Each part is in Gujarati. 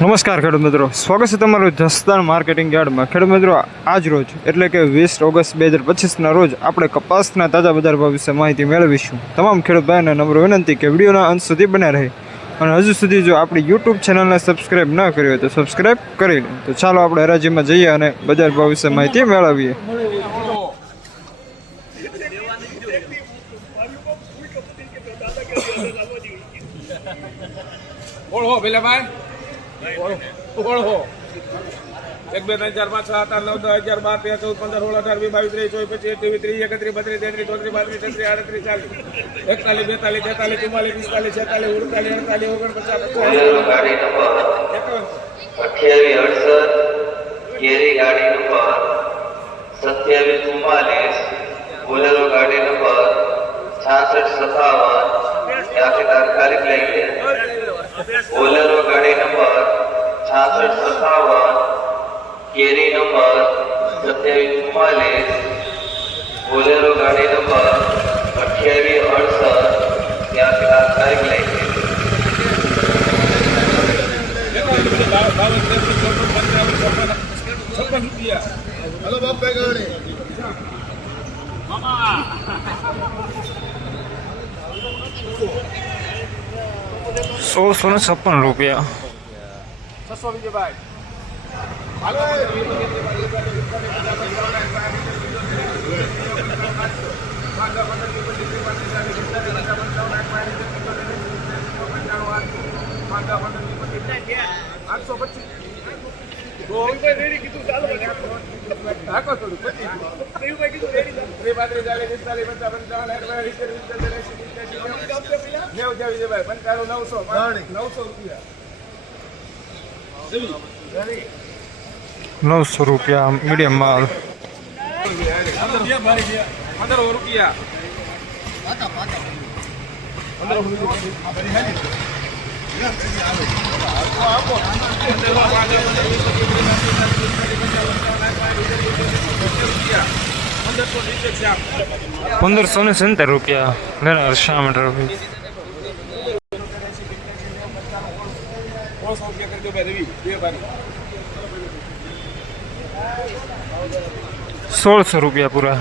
નમસ્કાર ખેડૂત મિત્રો, સ્વાગત છે તમારું જસદણ માર્કેટિંગ યાર્ડમાં। ખેડૂત મિત્રો, આજ રોજ એટલે કે 20 ઓગસ્ટ 2025ના રોજ આપણે કપાસના તાજા બજાર ભાવ વિશે માહિતી મેળવીશું। તમામ ખેડૂત ભાઈઓને નમ્ર વિનંતી કે વિડીયોના અંત સુધી બન્યા રહે અને હજુ સુધી જો આપણી યુટ્યુબ ચેનલને સબસ્ક્રાઈબ ન કરી હોય તો સબસ્ક્રાઈબ કરી લો। તો ચાલો આપણે હરાજીમાં જઈએ અને બજાર ભાવ વિશે માહિતી મેળવીએ। ઓળો પેલા ભાઈ ઓળો 1 2 3 4 5 6 7 8 9 10 11 12 13 14 15 16 18 20 22 23 24 25 31 32 33 34 35 36 38 39 केरी गाड़ी नंबर 2744 बोलेरो गाड़ी नंबर 6657 यहाँ से तात्कालिक लेंगे। बोलेरो गाड़ी नंबर 6657 केरी नंबर 2744 बोलेरो गाड़ी नंबर 2868 यहाँ से तात्कालिक लेंगे। हेलो बाप गाड़ी 1656 રૂપિયા। 600 વિજય ભાઈ હાલો ₹900 મીડિયમ માલ। 15 રૂપિયા ₹1570 લેનાર શા માટે? 1600 રૂપિયા પૂરા।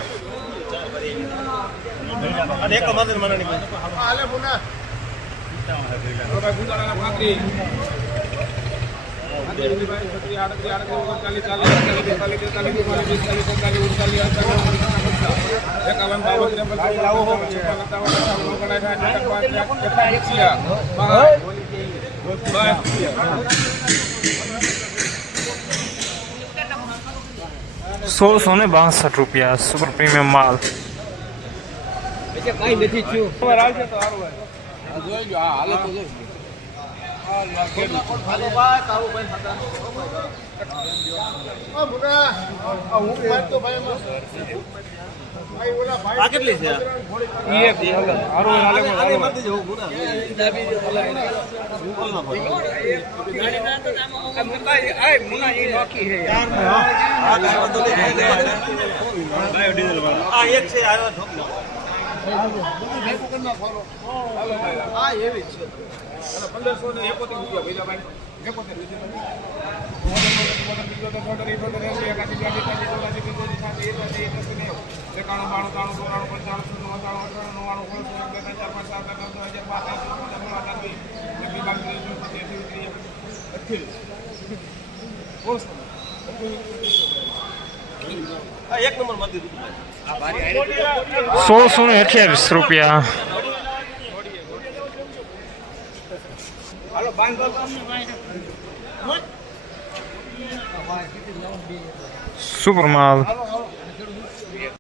₹1662 સુપર પ્રીમિયમ માલ। કેટલી છે એક નંબર મત ₹1628 સુપર માલ।